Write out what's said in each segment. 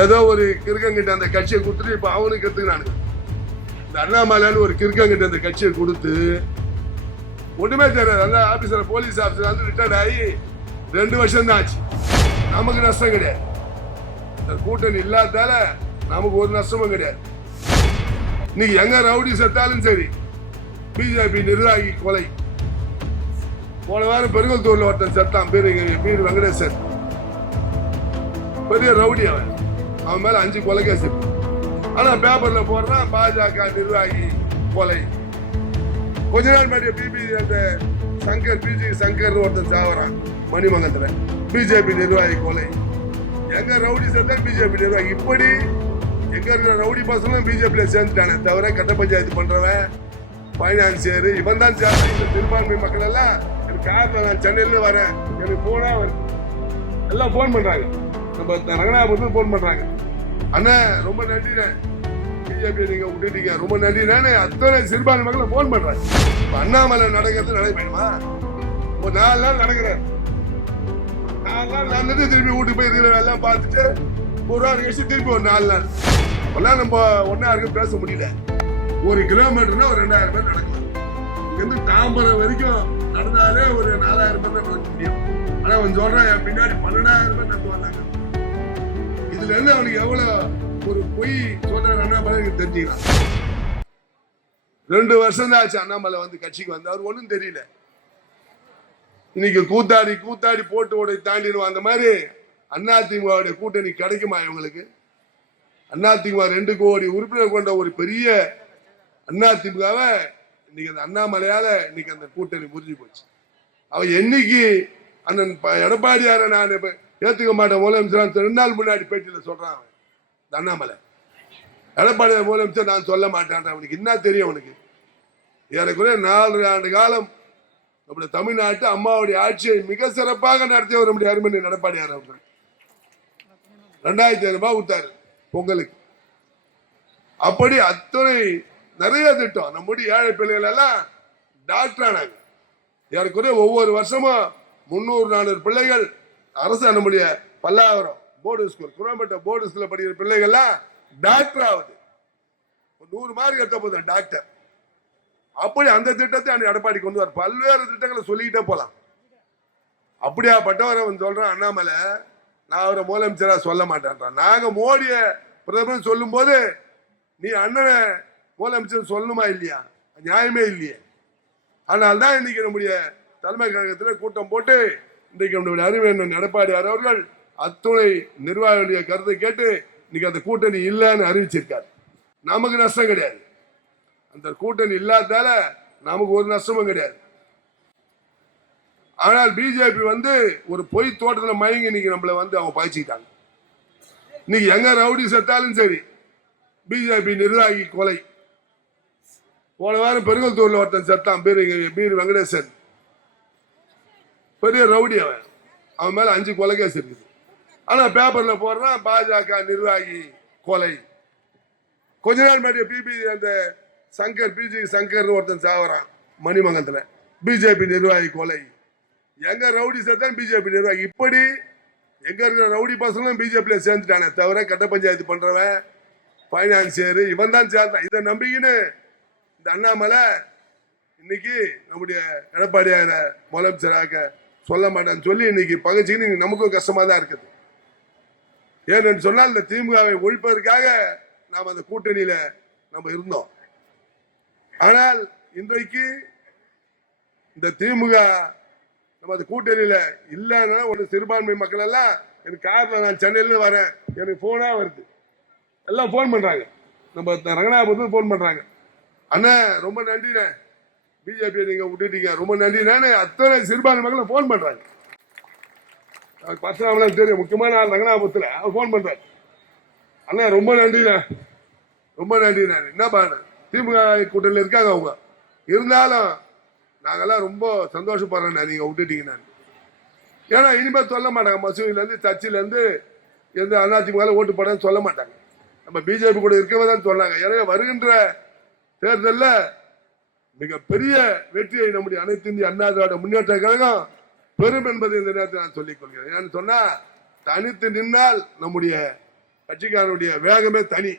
ஏதோ ஒரு கிறுக்கங்கிட்ட அந்த கட்சியை கொடுத்துட்டு இப்ப அவனுக்கு எடுத்துக்கிறானுங்க இந்த அண்ணாமலைன்னு ஒரு கிறுக்கங்கிட்ட அந்த கட்சியை கொடுத்து ஒண்ணுமே தெரியாது. அந்த ஆபீசர் போலீஸ் ஆபீசர் வந்து ரிட்டையர்ட் ஆகி ரெண்டு வருஷம் தான் ஆச்சு. நமக்கு நஷ்டம் கிடையாது. இந்த கூட்டணி இல்லாதால நமக்கு ஒரு நஷ்டமும் கிடையாது. இன்னைக்கு எங்க ரவுடி செத்தாலும் சரி பிஜேபி நிர்வாகி கொலை. போன வாரம் பெருங்கல்தூர்ல ஒருத்தன் செத்தான் பேரு பேர் வெங்கடேசன். பெரிய ரவுடி அவன். அவன் மேல அஞ்சு கொலை கேஸ் ஆனா பேப்பர்ல போடுறான் பாஜக நிர்வாகி கொலை. கொஞ்ச நாள் முன்னாடி பிபி அந்த சங்கர் பிஜி சங்கர் ஒருத்தன் சாவறான் மணிமங்கலத்துல பிஜேபி நிர்வாகி கொலை. எங்க ரவுடி சேர்ந்தா பிஜேபி நிர்வாகி. இப்படி எங்க இருக்கிற ரவுடி பசங்களும் பிஜேபியில சேர்ந்துட்டானே தவிர கட்ட பஞ்சாயத்து பண்றவன் பைனான்சியர் இவன் தான் சேர்ந்து இந்த சிறுபான்மை மக்கள் எல்லாம். எனக்கு கார்ல நான் சென்னையில வரேன். எனக்கு போனா எல்லாம் ஃபோன் பண்றாங்க. நம்ம ரங்கநாதபுரத்துல ஃபோன் பண்றாங்க. அண்ணா ரொம்ப நன்றிண்ணே. பிஜேபி நீங்க விட்டுட்டீங்க. ரொம்ப நன்றிண்ணே. அத்தனை சிறுபான்மை மக்களை ஃபோன் பண்றாங்க. இப்ப அண்ணாமலை நடக்கிறது நடைபெறுமா? ஒரு நாலு நாள் நடக்கிறார். நாலு நாள் நடந்துட்டு திருப்பி வீட்டுக்கு போய் இருக்கிற எல்லாம் பார்த்துட்டு ஒரு வாரம் கழிச்சு திருப்பி ஒரு நாலு நாள். அப்பெல்லாம் நம்ம ஒன்னா யாருக்கும் பேச முடியல. ஒரு கிலோமீட்டர்னா ஒரு ரெண்டாயிரம் பேர் நடக்கலாம். இங்கிருந்து தாம்பரம் வரைக்கும் நடந்தாலே ஒரு நாலாயிரம் பேர் தான் நடக்க முடியும். ஆனா அவன் சொல்றான் என் பின்னாடி பன்னெண்டாயிரம் பேர் நடந்து வந்தாங்க இதுல இருந்து அவனுக்கு எவ்வளவு ஒரு பொய் சொல்ற அண்ணாமலை எனக்கு தெரிஞ்சுக்கிறான் ரெண்டு வருஷம் தான் ஆச்சு அண்ணாமலை வந்து கட்சிக்கு வந்து அவர் ஒண்ணும் தெரியல. இன்னைக்கு கூத்தாடி கூத்தாடி போட்டு உடை தாண்டிடுவோம் அந்த மாதிரி அதிமுகவுடைய கூட்டணி கிடைக்குமா இவங்களுக்கு? அதிமுக ரெண்டு கோடி உறுப்பினர் கொண்ட ஒரு பெரிய அதிமுகவை இன்னைக்கு அந்த அண்ணாமலையால இன்னைக்கு அந்த கூட்டணி புரிஞ்சு போச்சு. அவன் என்னைக்கு அண்ணன் ப- எடப்பாடியார நான் ஏற்றுக்க ஏத்துக்க மாட்டேன் முதலமைச்சர் ரெண்டு நாள் முன்னாடி பேட்டியில சொல்றான் அவன். அண்ணாமலை. எடப்பாடி முதலமைச்சர் நான் சொல்ல மாட்டேன். அவனுக்கு என்ன தெரியும் அவனுக்கு? ஏறக்குறைய நாலரை ஆண்டு காலம் நம்முடைய தமிழ்நாட்டு அம்மாவுடைய ஆட்சியை மிக சிறப்பாக நடத்தியவர் நம்முடைய அருமணி எடப்பாடியார் அவர்கள். ரெண்டாயிரத்தி ஐநூறு ரூபாய் பொங்கலுக்கு. அப்படி அத்தனை நிறைய திட்டம். நம்முடைய ஏழை பிள்ளைகள் எல்லாம் டாக்டர் ஆனாங்க. ஏறக்குறைய ஒவ்வொரு வருஷமும் முந்நூறு நானூறு பிள்ளைகள் அரசு நம்முடைய Pallavaram board school Chromepet board ஸ்கூல்ல படிக்கிற பிள்ளைகள்லாம் டாக்டர் ஆகுது ஒரு நூறு மார்க் எடுத்த போதும் டாக்டர் அப்படி அந்த திட்டத்தை அந்த எடப்பாடி கொண்டு வர பல்வேறு திட்டங்களை சொல்லிக்கிட்டே போலாம். அப்படியா பட்டவரவன் சொல்றான் அண்ணாமலை நான் அவரை முதலமைச்சரா சொல்ல மாட்டேன்றான். நாங்க மோடிய பிரதமர் சொல்லும் போது நீ அண்ணனை முதலமைச்சர் சொல்லணுமா இல்லையா? நியாயமே இல்லையே. அதனால்தான் தான் இன்னைக்கு நம்முடைய தலைமை கழகத்தில் கூட்டம் போட்டு இன்றைக்கு நம்முடைய அறிவியன் எடப்பாடியார் அவர்கள் அத்துணை நிர்வாகிகளுடைய கருத்தை கேட்டு இன்னைக்கு அந்த கூட்டணி இல்லைன்னு அறிவிச்சிருக்காரு. நமக்கு நஷ்டம் கிடையாது. அந்த கூட்டணி இல்லாதால நமக்கு ஒரு நஷ்டமும் கிடையாது. ஆனால் பிஜேபி வந்து ஒரு பொய் தோட்டத்தில் மயங்கி இன்னைக்கு நம்மளை வந்து அவங்க பாய்ச்சிக்கிட்டாங்க. இன்னைக்கு எங்க ரவுடி செத்தாலும் சரி பிஜேபி நிர்வாகி கொலை. போன வாரம் பெருங்கல்தூர்ல ஒருத்தன் செத்தான் பீர் பீர் வெங்கடேசன். பெரிய ரவுடி அவன். அவன் மேல அஞ்சு கொலை கேஸ் இருக்குது. ஆனா பேப்பர்ல போடுறான் பாஜக நிர்வாகி கொலை. கொஞ்ச நாள் முன்னாடி பிபி அந்த சங்கர் பிஜி சங்கர் ஒருத்தன் சாவறான் மணிமங்கலத்துல. பிஜேபி நிர்வாகி கொலை. எங்க ரவுடி சேர்த்தான் பிஜேபி நிர்வாகி. இப்படி எங்க இருக்கிற ரவுடி பசங்களும் பிஜேபியில சேர்ந்துட்டானே தவிர கட்ட பஞ்சாயத்து பண்றவன் பைனான்சியர் இவன் தான் சேர்ந்தான். இதை நம்பிக்கின்னு இந்த அண்ணாமலை இன்னைக்கு நம்முடைய எடப்பாடியார முதலமைச்சராக சொல்ல மாட்டேன்னு சொல்லி இன்னைக்கு பகைச்சிக்கின்னு நமக்கும் கஷ்டமா தான் இருக்குது. ஏன்னு சொன்னால் இந்த திமுகவை ஒழிப்பதற்காக நாம் அந்த கூட்டணியில நம்ம இருந்தோம். ஆனால் இன்றைக்கு இந்த திமுக நம்ம அந்த கூட்டணியில இல்லைன்னா ஒரு சிறுபான்மை மக்கள் எல்லாம் எனக்கு காரில் நான் சென்னையிலேருந்து வரேன் எனக்கு ஃபோனாக வருது. எல்லாம் ஃபோன் பண்ணுறாங்க நம்ம ரங்கநாதபுரத்துக்கு ஃபோன் பண்ணுறாங்க அண்ணா ரொம்ப நன்றிண்ணே. பிஜேபி நீங்க விட்டுட்டீங்க. ரொம்ப நன்றிண்ணே. அத்தனை சிறுபான்மை மக்களை ஃபோன் பண்றாங்க. பர்சனலாக தெரியும். முக்கியமான ஆள் ரங்கநாபுரத்தில் அவர் ஃபோன் பண்றாரு. அண்ணா ரொம்ப நன்றிண்ணே. ரொம்ப நன்றிண்ணா. என்ன பாரு திமுக கூட்டணியில் இருக்காங்க அவங்க. இருந்தாலும் நாங்கெல்லாம் ரொம்ப சந்தோஷப்படுறேண்ணா. நீங்கள் விட்டுட்டீங்கன்னு ஏன்னா இனிமேல் சொல்ல மாட்டாங்க. மசூதியிலேருந்து சர்ச்சிலேருந்து எந்த அதிமுக ஓட்டு போடன்னு சொல்ல மாட்டாங்க. நம்ம பிஜேபி கூட இருக்கவே தான் சொன்னாங்க. எனவே வருகின்ற தேர்தலில் மிகப்பெரிய வெற்றியை நம்முடைய அனைத்து இந்திய அண்ணா திராவிட முன்னேற்ற கழகம் பெரும் என்பதை இந்த நேரத்தில் நான் சொல்லிக் கொள்கிறேன். ஏன்னு சொன்னா தனித்து நின்னால் நம்முடைய கட்சிக்காரனுடைய வேகமே தனி.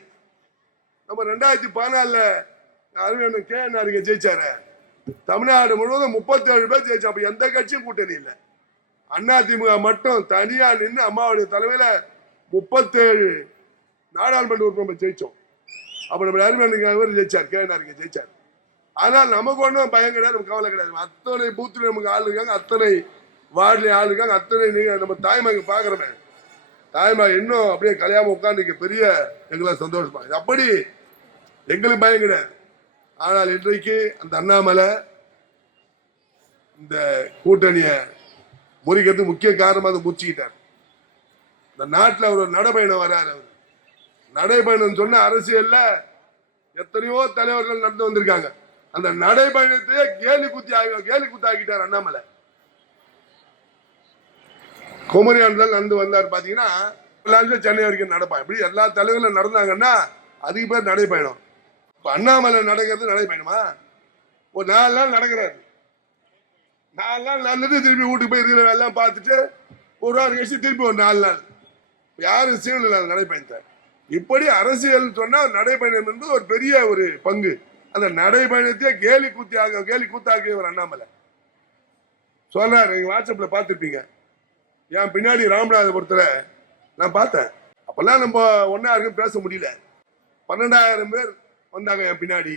நம்ம ரெண்டாயிரத்தி பதினாலுல அருமையான கே என் ஜெயிச்சாரு. தமிழ்நாடு முழுவதும் முப்பத்தி ஏழு பேர் ஜெயிச்சா அப்ப எந்த கட்சியும் கூட்டணி இல்லை. அண்ணா திமுக மட்டும் தனியா நின்று அம்மாவுடைய தலைமையில முப்பத்தேழு நாடாளுமன்ற உறுப்பினர் ஜெயிச்சோம். அப்ப நம்ம அருமையான ஜெயிச்சார் கே என் ஜெயிச்சார். ஆனால் நமக்கு ஒன்றும் பயம் கிடையாது நமக்கு கவலை கிடையாது. அத்தனை பூத்துல நமக்கு ஆள் இருக்காங்க அத்தனை வார்டில் ஆள் இருக்காங்க அத்தனை நீங்க நம்ம தாய்மாக்கு பார்க்குறோமே. தாய்மா இன்னும் அப்படியே கல்யாணம் உட்காந்து பெரிய எங்களை சந்தோஷமா. இது அப்படி எங்களுக்கு பயம் கிடையாது. ஆனால் இன்றைக்கு அந்த அண்ணாமலை இந்த கூட்டணிய முறிக்கிறதுக்கு முக்கிய காரணமாக அதை முச்சிக்கிட்டார் இந்த நாட்டில் அவர் ஒரு நடைபயணம் வராரு அவர். நடைபயணம் சொன்ன அரசியல்ல எத்தனையோ தலைவர்கள் நடந்து வந்திருக்காங்க. அந்த நடைபயணத்தையே கேலி குத்தி கேலி குத்தாக்கிட்டார் அண்ணாமலை. குமரியாண்டல் நடந்து வந்தார் பாத்தீங்கன்னா சென்னை வரைக்கும் நடப்பான். இப்படி எல்லா தலைவர்களும் நடந்தாங்கன்னா அதுக்கு பேர் நடைபயணம். இப்ப அண்ணாமலை நடக்கிறது நடைபயணமா? ஒரு நாலு நாள் நடக்கிறாரு. நாலு நாள் நடந்துட்டு திருப்பி வீட்டுக்கு போய் இருக்கிற எல்லாம் பார்த்துட்டு ஒரு வாரம் கழிச்சு திருப்பி ஒரு நாலு நாள். யாரும் சீனில் நடைபயணத்தை? இப்படி அரசியல் சொன்னா நடைபயணம் என்பது ஒரு பெரிய ஒரு பங்கு. அந்த நடைபயணத்தையே கேலி கூத்தியாக கேலி கூத்தாக்கியவர் அண்ணாமலை. சொல்றாரு நீங்க வாட்ஸ்அப்ல பார்த்துருப்பீங்க. என் பின்னாடி ராமநாதபுரத்துல நான் பார்த்தேன். அப்பெல்லாம் நம்ம ஒன்னா யாருக்கும் பேச முடியல. பன்னெண்டாயிரம் பேர் வந்தாங்க என் பின்னாடி.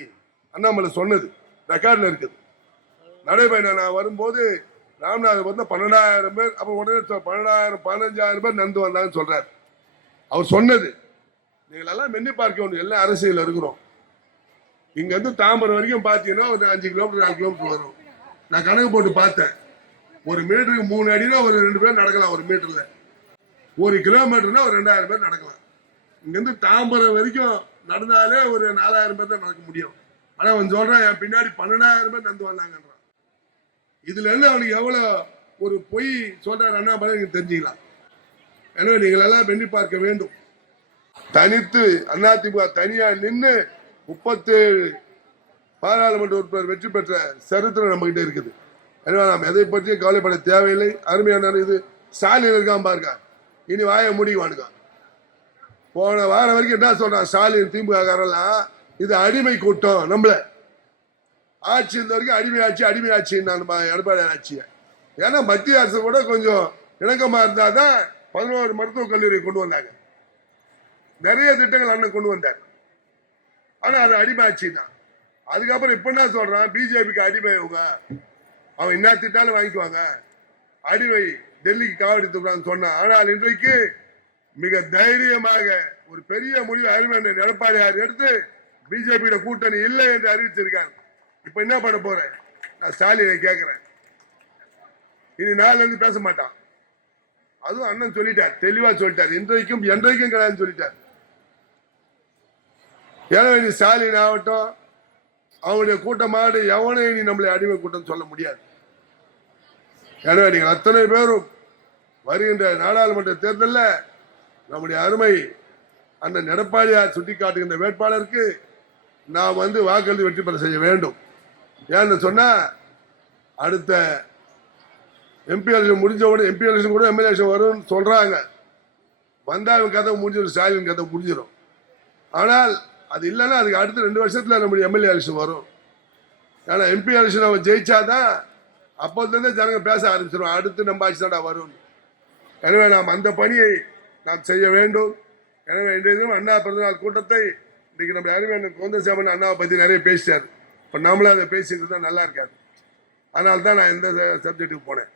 அண்ணாமலை சொன்னது ரெக்கார்ட்ல இருக்குது. நடைபயணம் நான் வரும்போது ராமநாதபுரத்தில் பன்னெண்டாயிரம் பேர் அப்ப உடனே பன்னெண்டாயிரம் பதினஞ்சாயிரம் பேர் நடந்து வந்தாங்கன்னு சொல்றாரு. அவர் சொன்னது நீங்கள் எல்லாம் மென்னி பார்க்க வேண்டிய எல்லாம் அரசியல் இருக்கிறோம். இங்க இருந்து தாம்பரம் வரைக்கும் பாத்தீங்கன்னா ஒரு அஞ்சு கிலோமீட்டர் நாலு கிலோமீட்டர் வரும். நான் கணக்கு போட்டு பார்த்தேன். ஒரு மீட்டருக்கு மூணு அடினா ஒரு ரெண்டு பேர் நடக்கலாம் ஒரு மீட்டர்ல. ஒரு கிலோமீட்டர்னா ஒரு ரெண்டாயிரம் பேர் நடக்கலாம். இங்கேருந்து தாம்பரம் வரைக்கும் நடந்தாலே ஒரு நாலாயிரம் பேர் தான் நடக்க முடியும். ஆனால் அவன் சொல்கிறான் என் பின்னாடி பன்னெண்டாயிரம் பேர் நடந்து வந்தாங்கன்றான். இதுல இருந்து அவனுக்கு எவ்வளோ ஒரு பொய் சொல்றாரு அண்ணாமலை நீங்கள் தெரிஞ்சுக்கலாம் எனவே நீங்கள் எல்லாம் வெண்ணி பார்க்க வேண்டும். தனித்து அதிமுக தனியாக நின்று முப்பத்தேழு பாராளுமன்ற உறுப்பினர் வெற்றி பெற்ற சரித்திரம் நம்ம கிட்ட இருக்குது. எனவே நாம் எதை பற்றியும் கவலைப்பட தேவையில்லை. அருமையான இது. ஸ்டாலின் இருக்கான் பாருங்க. இனி வாய முடிவானுங்க போன வாரம் வரைக்கும் என்ன சொல்றான்? ஸ்டாலின் திமுககாரெல்லாம் இது அடிமை கூட்டம் நம்மள. ஆட்சி இருந்த வரைக்கும் அடிமை ஆட்சி அடிமை ஆட்சி நம்ம எடப்பாடி ஆட்சியை. ஏன்னா மத்திய அரசு கூட கொஞ்சம் இணக்கமாக இருந்தால் தான் பதினோரு மருத்துவக் கல்லூரி கொண்டு வந்தாங்க. நிறைய திட்டங்கள் அண்ணன் கொண்டு வந்தார். ஆனா அது அடிமை தான் அதுக்கப்புறம் இப்ப என்ன சொல்றான்? பிஜேபிக்கு அடிமை இவங்க. அவன் என்ன திட்டாலும் வாங்கிக்குவாங்க. அடிமை டெல்லிக்கு காவடி தூக்குறான்னு சொன்னான். ஆனால் இன்றைக்கு மிக தைரியமாக ஒரு பெரிய முடிவு அருமை எடப்பாடியார் எடுத்து பிஜேபியோட கூட்டணி இல்லை என்று அறிவிச்சிருக்காங்க இப்ப என்ன பண்ண போறேன்? நான் ஸ்டாலினை கேட்கிறேன் இனி நாள்ல இருந்து பேச மாட்டான். அதுவும் அண்ணன் சொல்லிட்டார். தெளிவா சொல்லிட்டார். இன்றைக்கும் என்றைக்கும் கிடையாதுன்னு சொல்லிட்டார். எனவே நீ ஸ்டாலின் ஆகட்டும் அவனுடைய கூட்டமாடு எவனையும் நீ நம்மளை அடிமை கூட்டம் சொல்ல முடியாது. எனவே நீங்கள் அத்தனை பேரும் வருகின்ற நாடாளுமன்ற தேர்தலில் நம்முடைய அருமை அண்ணன் எடப்பாடியார் சுட்டிக்காட்டுகின்ற வேட்பாளருக்கு நாம் வந்து வாக்களித்து வெற்றி பெற செய்ய வேண்டும். ஏன்னு சொன்னால் அடுத்த எம்பி எலெக்ஷன் முடிஞ்ச உடனே எம்பி எலெக்ஷன் கூட எம்எல்ஏ எலெக்ஷன் வரும்னு சொல்கிறாங்க வந்தாலும் கதை முடிஞ்சிடும் ஸ்டாலின் கதை முடிஞ்சிடும். ஆனால் அது இல்லைன்னா அதுக்கு அடுத்த ரெண்டு வருஷத்தில் நம்முடைய எம்எல்ஏ எலெக்ஷன் வரும். ஏன்னா எம்பி எலெக்ஷன் அவன் ஜெயிச்சாதான் அப்போதுலேருந்தே ஜனங்க பேச ஆரம்பிச்சிடும் அடுத்து நம்ம ஆட்சி வரும். எனவே நாம் அந்த பணியை நாம் செய்ய வேண்டும். எனவே இன்றைய தினம் அண்ணா பிறந்தநாள் கூட்டத்தை இன்றைக்கு நம்ம அறிவியல் கோந்தசாமன் அண்ணாவை பற்றி நிறைய பேசிட்டார். இப்போ நாமளும் அதை பேசிட்டு தான் நல்லா இருக்காது. அதனால தான் நான் இந்த சப்ஜெக்ட்டுக்கு போனேன்.